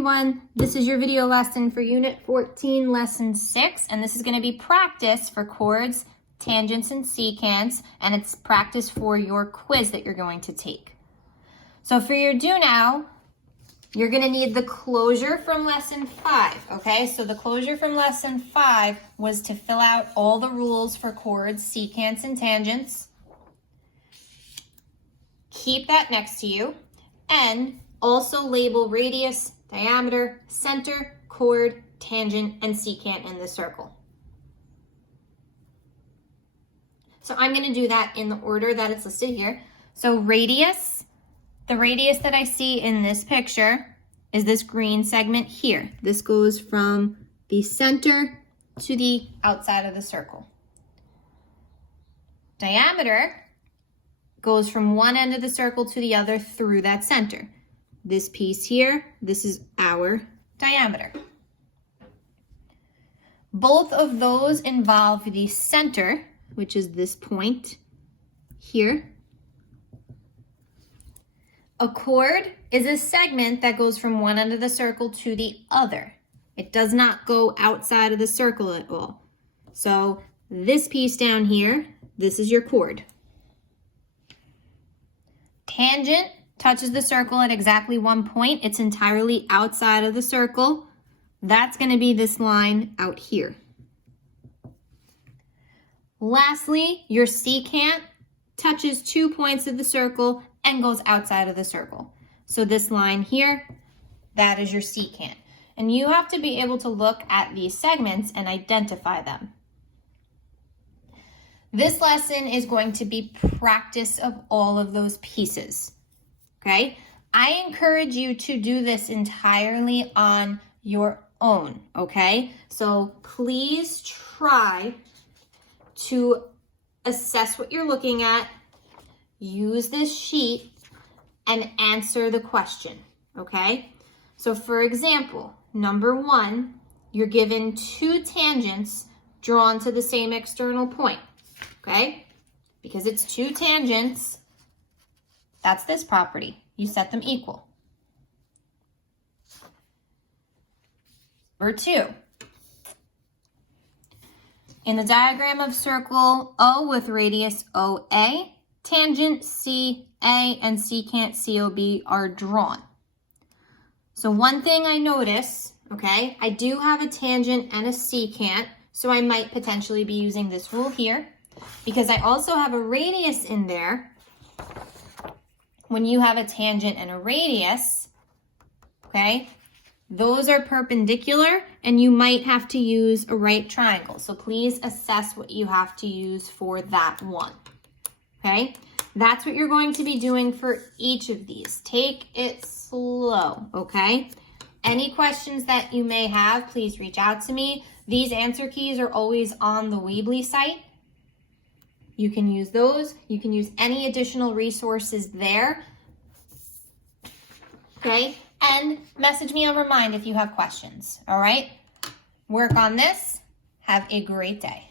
everyone, this is your video lesson for Unit 14, Lesson 6, and this is going to be practice for chords, tangents, and secants, and it's practice for your quiz that you're going to take. So for your do now, you're going to need the closure from Lesson 5, okay? So the closure from Lesson 5 was to fill out all the rules for chords, secants, and tangents. Keep that next to you, and also label radius, diameter, center, chord, tangent, and secant in the circle. So I'm going to do that in the order that it's listed here. So radius, the radius that I see in this picture is this green segment here. This goes from the center to the outside of the circle. Diameter goes from one end of the circle to the other through that center. This piece here, this is our diameter. Both of those involve the center, which is this point here. A chord is a segment that goes from one end of the circle to the other. It does not go outside of the circle at all. So this piece down here, this is your chord. Tangent touches the circle at exactly one point. It's entirely outside of the circle. That's going to be this line out here. Lastly, your secant touches 2 points of the circle and goes outside of the circle. So this line here, that is your secant. And you have to be able to look at these segments and identify them. This lesson is going to be practice of all of those pieces. Okay, I encourage you to do this entirely on your own, okay? So please try to assess what you're looking at, use this sheet, and answer the question, okay? So for example, number 1, you're given 2 tangents drawn to the same external point, okay? Because it's 2 tangents, that's this property. You set them equal. Number 2. In the diagram of circle O with radius OA, tangent CA and secant COB are drawn. So one thing I notice, okay, I do have a tangent and a secant, so I might potentially be using this rule here because I also have a radius in there. When you have a tangent and a radius, okay, those are perpendicular and you might have to use a right triangle. So please assess what you have to use for that one, okay? That's what you're going to be doing for each of these. Take it slow, okay? Any questions that you may have, please reach out to me. These answer keys are always on the Weebly site. You can use those. You can use any additional resources there. Okay, and message me on Remind if you have questions, all right? Work on this. Have a great day.